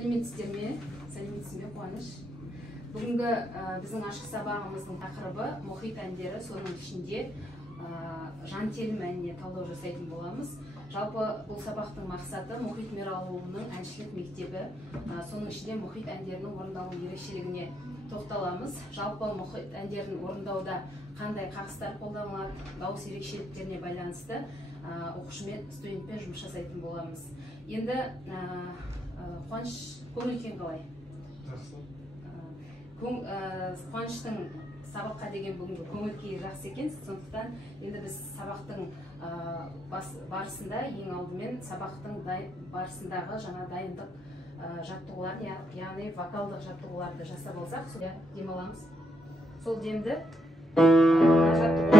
Сәлеметсіздер ме? Қуаныш. Бүгінгі біздің ашық сабағымыздың тақырыбы мұхит әндері, соның ішінде жан телім әніне талдау жасайтын боламыз. Жалпы бұл сабақтың мақсаты мұхит Мералуының әншілік мектебі, соның ішінде мұхит әндерінің орындалу ерекшелігіне тоқталамыз. Жалпы мұхит әндерін орындауда қандай қағыстар қолданылады, дауыс ерекшеліктеріне байланысты оқушымен, студентпен жұмыс жасайтын боламыз. Енді Қуаныш, көңіл-күйің қалай? Жақсы. Қуаныштың сабаққа деген бүгінгі көңіл-күйі жақсы екен, сондықтан енді біз сабақтың барысында ең алдымен сабақтың барысындағы жаңа дайындық жаттығулар, яғни вокалдық жаттығуларды жасап алсақ, сол демаламыз. Сол демді жаттығулар жасаймыз.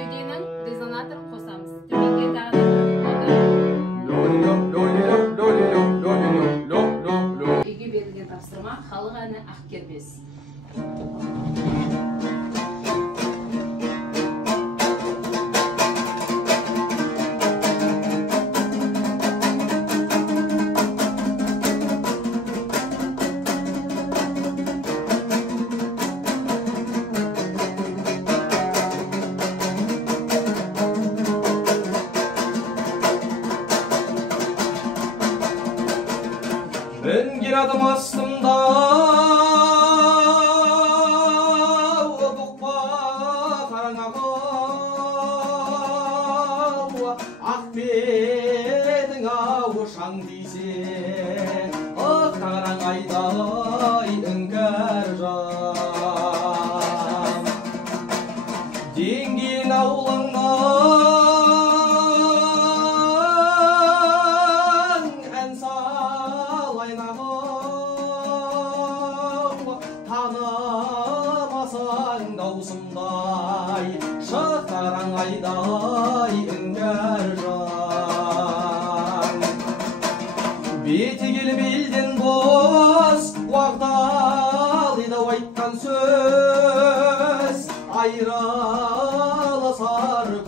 Кеуденің резонаторын қосамыз. Төменге тағы үйге берілген тапсырма халық әні Ақкербез. Ben giradım aslında Bukma karanağı Akbedin avuşan diysen Aktaran ayday ünkar jam Dingin avlından En tanımasan dausumday şakaran ayday ünger jan betigil bildin boz vaqdalida aytkan söz ayralasar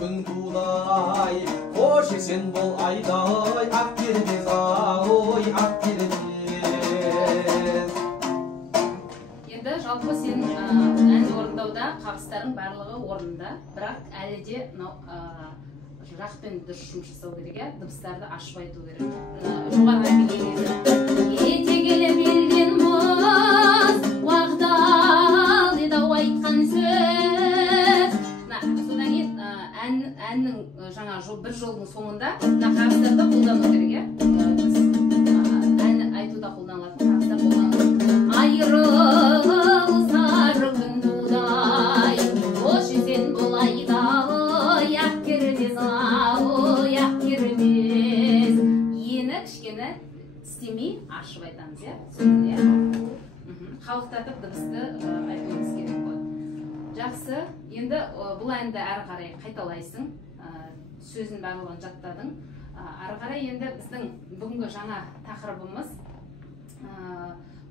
gün tuday hoş esen bol ayday Ақкербез oy Ақкербез. Жалпы сен ән орындауда қағыстарың барлығы орында, бірақ әлі де жақпен дұрыс жұмыс жасау керек, дыбыстарды ашып айту керек. Жоғарыға етегілі белден мұз, уағдалыда айтқан сөз. Содан кейін әннің жаңа бір жолдың соңында мына қағаздарды қолдану керек, иә? Біз ән айтуда қолданылатын қағаздар қолданылады. Айырылсар күн тудай, қош есен бол айдай, ақ кермес. Ені кішкене істемей ашып айтамыз, иә? Қалықтатып дыбысты айтуымыз керек болады. Жақсы, енді бұл әнді әрі қарай қайталайсың, сөзін барлығын жаттадың. Әрі қарай енді біздің бүгінгі жаңа тақырыбымыз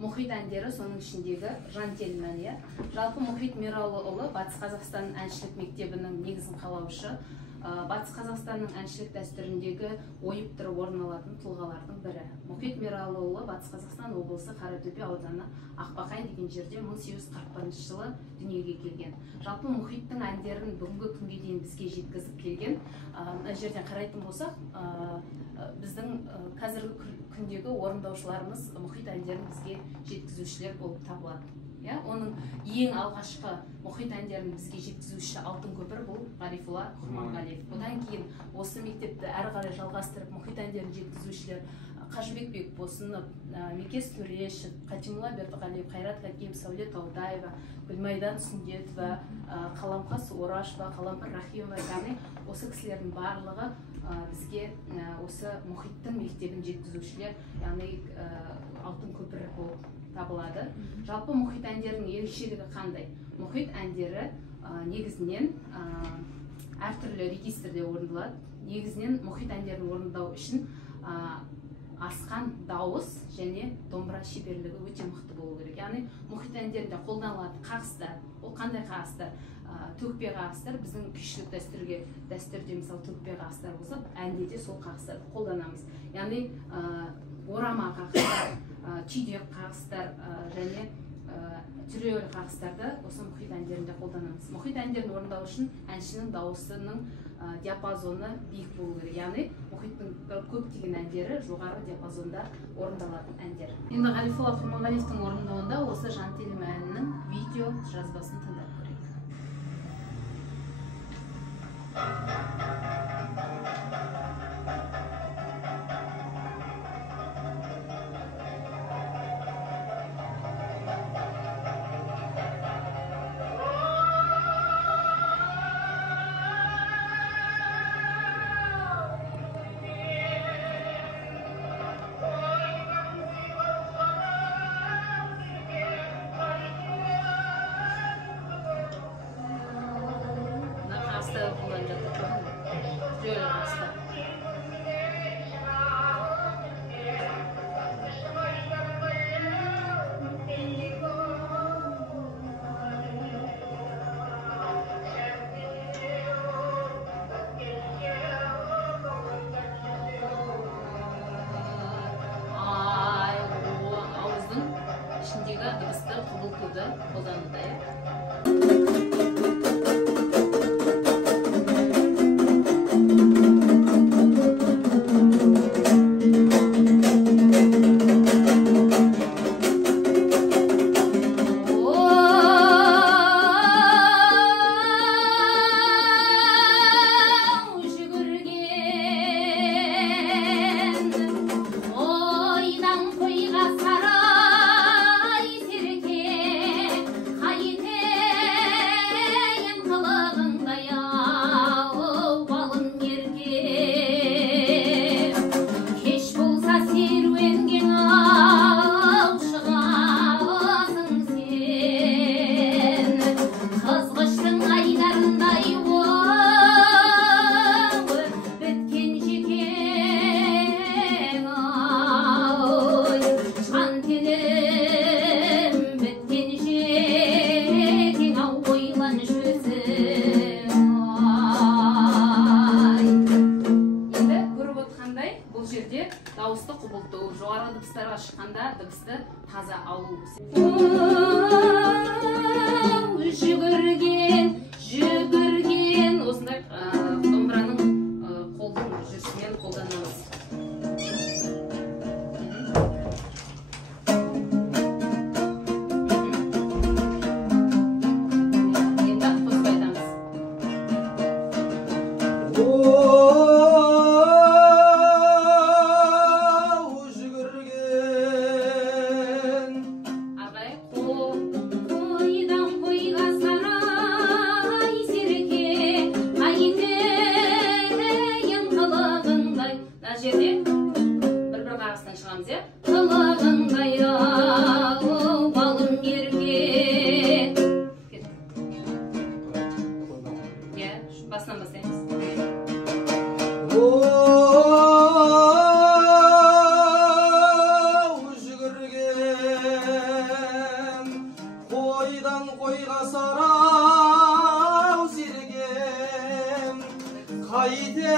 мұхит әндері, соның ішіндегі жан телім әні. Жалпы Мұхит Мералыұлы Батыс Қазақстан әншілік мектебінің негізін қалаушы, Батыс Қазақстанның әншілік дәстүріндегі ойып тұрып орын алатын тұлғалардың бірі. Мұхит Мералыұлы Батыс Қазақстан облысы Қаратөбе ауданы Ақбақай деген жерде 1841 жылы дүниеге келген. Жалпы Мұхиттың әндерін бүгінгі күнге дейін бізге жеткізіп келген. Мына жерден қарайтын болсақ, біздің қазіргі күндегі орындаушыларымыз Мұхит әндерін бізге жеткізушілер болып табылады. Оның ең алғашқы Мұхит әндерін бізге жеткізуші алтын көпір бұл Ғарифолла Құрманғалиев. Одан кейін осы мектепті әрі қарай жалғастырып Мұхит әндерін жеткізушілер Қажыбек Бекбосынов, Мекес Төрешев, Қатимолла Бердіғалиев, Қайрат Хаким, Сәуле Таутаева, Гүлмайдан Сүндетова, Қаламқас Орашева, Қалампыр Рахимова, яғни осы кісілердің барлығы бізге осы Мұхиттың мектебін жеткізушілер, яғни алтын көпір болып табылады. Жалпы Мұхит әндерінің ерекшелігі қандай? Мұхит әндері негізінен әртүрлі регистрде орындалады. Негізінен Мұхит әндерін орындау үшін асқан дауыс және домбыра шеберлігі өте мықты болу керек. Яғни Мұхит әндерінде қолданылатын қағыстар, ол қандай қағыстар? Төкпе қағыстар, біздің күйшілік дәстүрде мысалы төкпе қағыстар болса, әнде де сол қағыстарды қолданамыз. Яғни орама қағыстар, түйдек қағыстар және түрелі қағыстарды осы Мұхит әндерінде қолданамыз. Мұхит әндерін орындау үшін әншінің дауысының диапазоны биік болу керек. Яғни Мұхиттың көптеген әндері жоғары диапазонда орындалатын әндер. Енді Ғарифолла Құрманғалиевтің орындауында осы жан телім әнінің видео жазбасын тыңдап көрейік. дауысты құбылту, жоғарғы дыбыстарға шыққанда дыбысты таза алу. Жүгірген осындай домбыраның қолдың жүрісімен қолданамыз. Енді қосып айтамыз. аламыз, иә? Қылығыңдай ау, балым ерке. Иә, басынан бастаймыз. Жүгірген қойдан қойға сарау сергем, қайтейін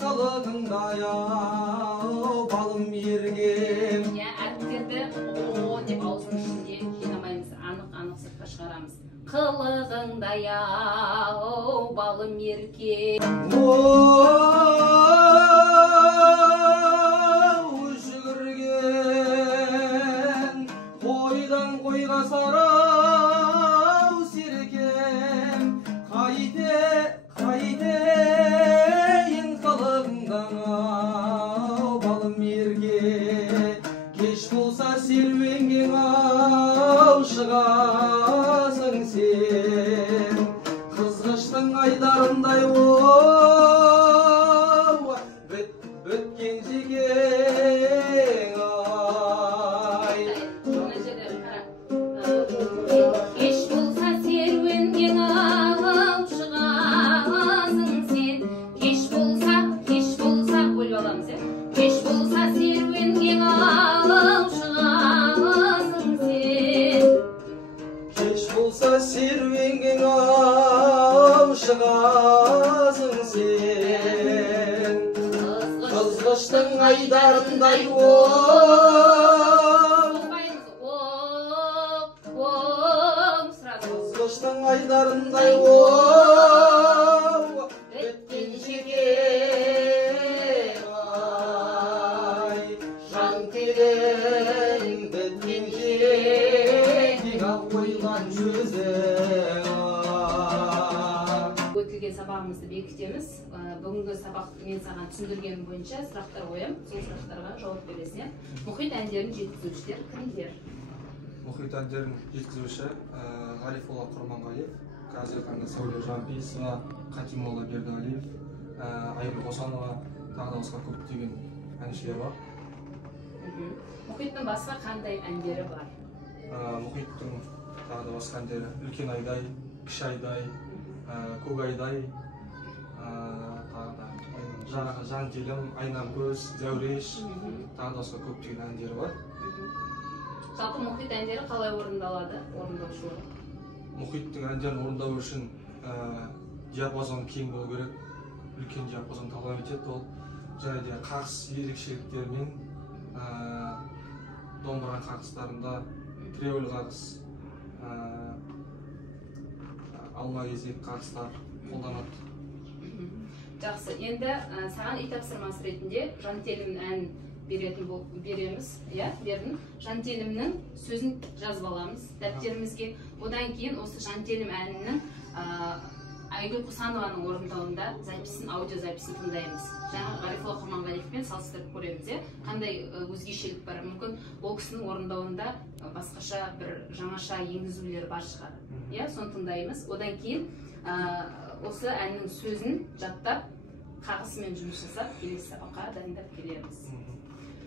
қылығыңдай ау, балым ергем. Әріптерді о деп аузының ішінде жинамаймыз, анық сыртқа шығарамыз. Қылығыңдай ау, балым ерке. Жүгірген қойдан қойға сарау сергем, қайтейін қылығыңдай ау, балым ерке. Кеш болса серуенге ау, шығасың сен, қызғыштың айдарындай өткен жегең ай. Кеш болса серуенге ау, шығасың сен, кеш болса бөліп аламыз, иә? Кеш болса серуенге ау, шығасың сен. Кеш болса серуенге ау, шығасың сен, қызғыштың айдарындай қызғыштың айдарындай өткен жегең ай. Жан терең біткен жегең ау, қойған жүзең ай. Өтілген сабағымызды бекітеміз. Бүгінгі сабақты мен саған түсіндіргенім бойынша сұрақтар қоям, сол сұрақтарға жауап бересің. Мұхит әндерін жеткізушілер кімдер? Мұхит әндерін жеткізуші Ғарифолла Құрманғалиев, қазіргі Сәуле Жанпейісова, Қатимолла Бердіғалиев, Айгүл Қосанова, тағы да басқа көптеген әншілер бар. Мұхиттың басқа қандай әндері бар? Мұхиттың тағы да басқа әндері Үлкен айдай, Кіші айдай, Көк айдай, Жан телім, Айнам көз, Зәуреш, тағы да басқа көптеген әндері бар. Жалпы мұхит әндері қалай орындалады, орындаушылығы? Мұхиттың әндерін орындау үшін диапазон кең болу керек, үлкен диапазон талап етеді. Ол және де қағыс ерекшеліктерімен домбыра қағыстарында треуіл қағыс, алма кезек қағыстар қолданады. Жақсы, енді саған үй тапсырмасы ретінде Жан телімнің әнін береміз, бердің. Жан телімнің сөзін жазып аламыз дәптерімізге. Одан кейін осы Жан телім әнінің Айгүл Қосанованың орындауында аудио записін тыңдаймыз. Жаңа Ғарифолла Құрманғалиевпен салыстырып көреміз, қандай өзгешелік бар. Мүмкін ол кісінің орындауында басқаша бір жаңаша енгізулер бар шығар. Соны тыңдаймыз. Одан кейін осы әннің сөзін жаттап, қағысымен жұмыс жасап, келесі сабаққа дайындап келеміз.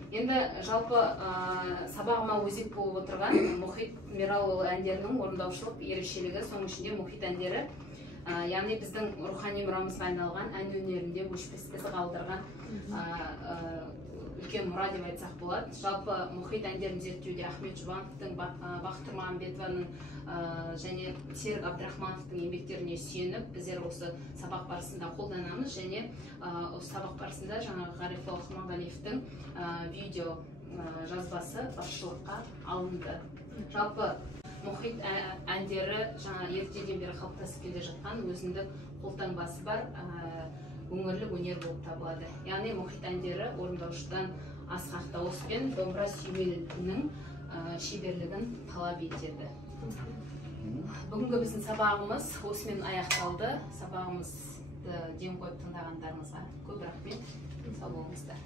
Енді жалпы сабағыма өзек болып отырған Мұхит Мералұлы әндерінің орындаушылық ерекшелігі, соның ішінде мұхит әндері, яғни біздің рухани мұрамызға айналған ән өнерінде өшпестік қалдырған үлкен мұра деп айтсақ болады. Жалпы мұхит әндерін зерттеуде Ахмет Жұбановтың, Бақыт Тұрмағанбетованың және Серік Абдрахмановтың еңбектеріне сүйеніп, біздер осы сабақ барысында қолданамыз және осы сабақ барысында жаңағы Ғарифолла Құрманғалиевтің видео жазбасы басшылыққа алынды. Жалпы мұхит әндері жаңа ертеден бері қалыптасып келе жатқан өзіндік қолтаңбасы бар өңірлік өнер болып табылады. Яғни мұхит әндері орындаушыдан асқақ дауыспен домбыра сүйемелінің шеберлігін талап етеді. Бүгінгі біздің сабағымыз осымен аяқталды. Сабағымызды ден қойып тыңдағандарыңызға көп рахмет. Сау болыңыздар.